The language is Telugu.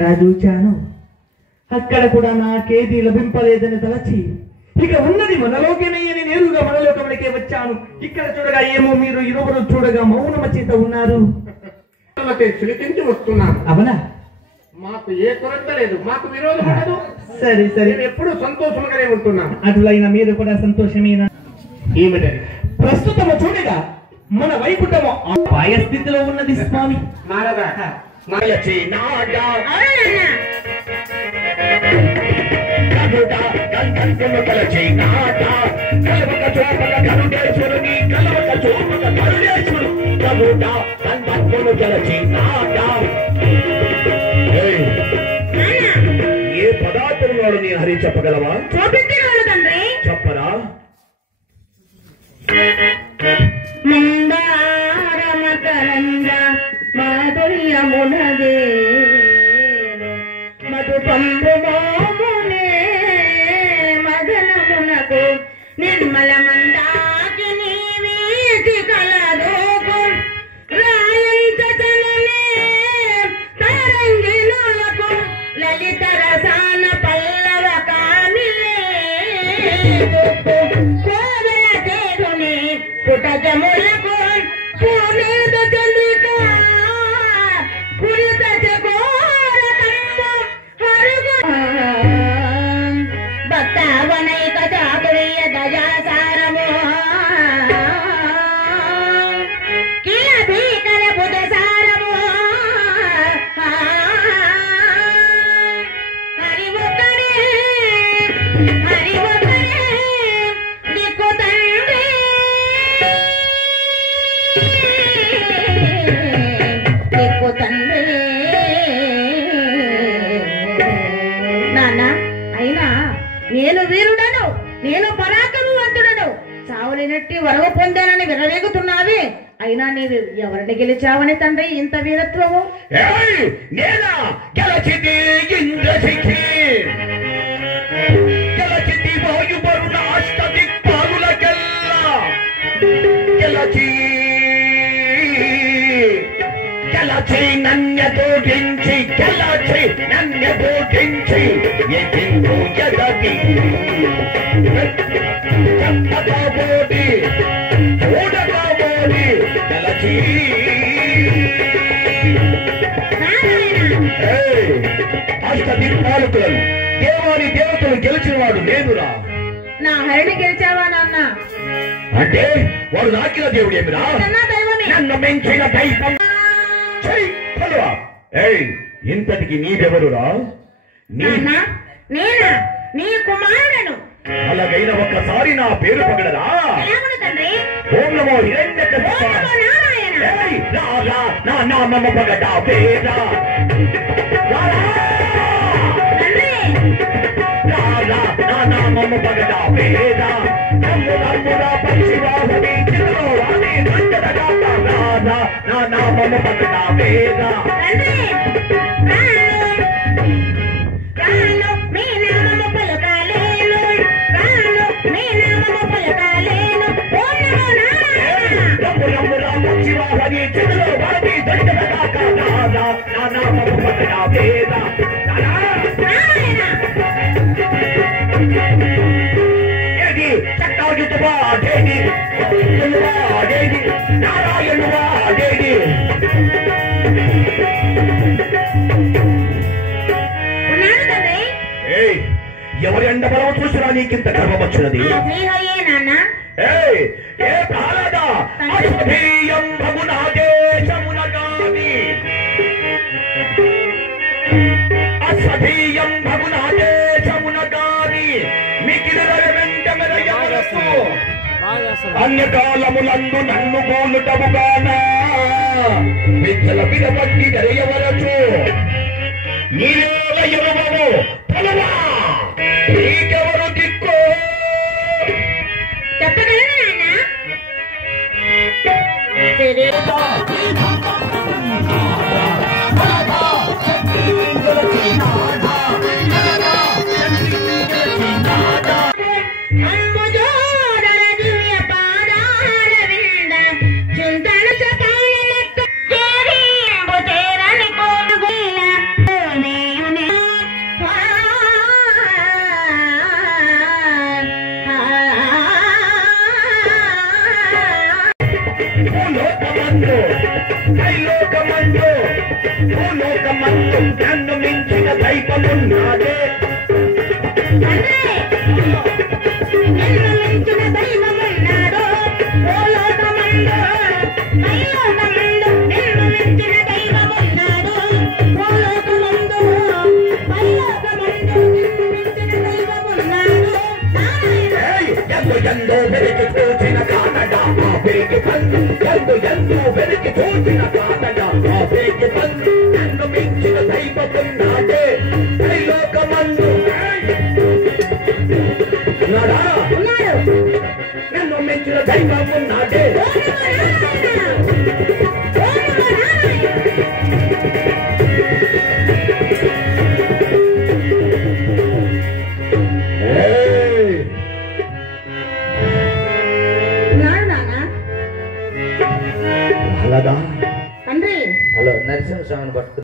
చూచాను. అక్కడ కూడా నాకేది లభింపలేదని తలచి ఇక ఉన్నది మనలోకమేయని నేరుగా మనలోకమునికే వచ్చాను. ఇక్కడ చూడగా ఏమో మీరు ఇరువురు చూడగా మౌనమ చేత ఉన్నారు. చిలికించి వస్తున్నాను. అవునా? మాకు ఏ కొరత లేదు, మాకు విరోధం ఉండదు. సరే సరే, ఎప్పుడు సంతోషంగానే ఉంటున్నాను. అటులైన మీరు కూడా సంతోషమేనా? ఏమిటది? ప్రస్తుతము చూడగా మన వైకుంఠము అపాయ స్థితిలో ఉన్నది స్వామి. నారదా ఏ పదార్థంలో నీ హరి చెప్పగలవా? చెప్పరా? మందారమకరంద మాధుర్యమునదే మధుపంబు మోమునే మదనమునకు నిర్మల మందాకిని వీటి కలదోకు రాయంతనే తరంగిణులకు లలిత రసాన పల్లవ కామిలే కోవెల చేరుని పుటజములకు పూర్ణిత చంద్రిక పురిత చకోరకమ్ము హరుగు భక్తావనైక చాతుర్య దజాసారము కిల భీకర బుధసారము హరి ఒక్కడే హరి ఒక్కడే దిక్కు తండ్రి దిక్కు తండ్రి. నాన్న అయినా నేను వీరుడను, నేను పరాక్రమవంతుడను, చావులేనట్టి వరవ పొందానని విరవేగుతున్నావే. అయినా నీవు ఎవరిని గెలిచావని తండ్రి ఇంత వీరత్వము? నేనా గెలచిది ఇంద్రశిఖి, గెలచిది వాయువరుణ అష్ట దిక్పాలులకెల్లా, గెలచి నన్యతోడించి గెలచి నన్యతోడించి ఎగిందు ఎదగి చెప్పకపోటి చూడకపోటి గెలచి అష్ట దిక్పాలకులను దేవాని దేవతలు గెలిచిన వాడు నేనురా. నా హరిని గెలిచావా నాన్న? అంటే వాడు నాకిన దేవుడు ఏమిరా? నన్ను మించిన దైవం. ఇంతటికి నీవెవరురా? నేనా నీ కుమారుడను. అలాగైనా ఒక్కసారి నా పేరు పగలరా? తండ్రి ఓం నమో హిరణ్యకశిప. నా నామము పగడా పేరా నా నామము పగడా పేరా నమ్మురా పక్షివాహని చిరువాణి దండగా నా నామము పగడా పేరా. పక్షివాహని చిరువాణి దండగా నా నామము పగడా పేరా. నారాయణువాడేది ఎవరి అండ బలం చూసినా నీకింత గర్వం వచ్చినది? ఏ ప్రాణద అసభీయం భగునాదేశమున గాని అసభీయం భగునాదేశమున గాని మిగిలిన వెంట మెరయవరసు అన్యకాలములందు నన్ను గోలుటముగానా విచ్చల పిడబట్టి నెరయవరచు నీవేల ఎరువము పొలవా నీకెవరు దిక్కు? చెప్పగలరా చింతన భూలోకమందు నన్ను మించిన దైవమున్నాడే. ఎందో వెలికి చూసిన కానడా ఆ పేకి పన్ను, ఎందో వెలికి చూసిన కానడా ఆ పేకి పన్ను, నన్ను మించిన దైవమున్నాడే త్రైలోకమందు. ఉన్నాడా? నన్ను మించిన దైవమున్నాడే. తండ్రి హలో నరసింహస్వామిని పట్టుకు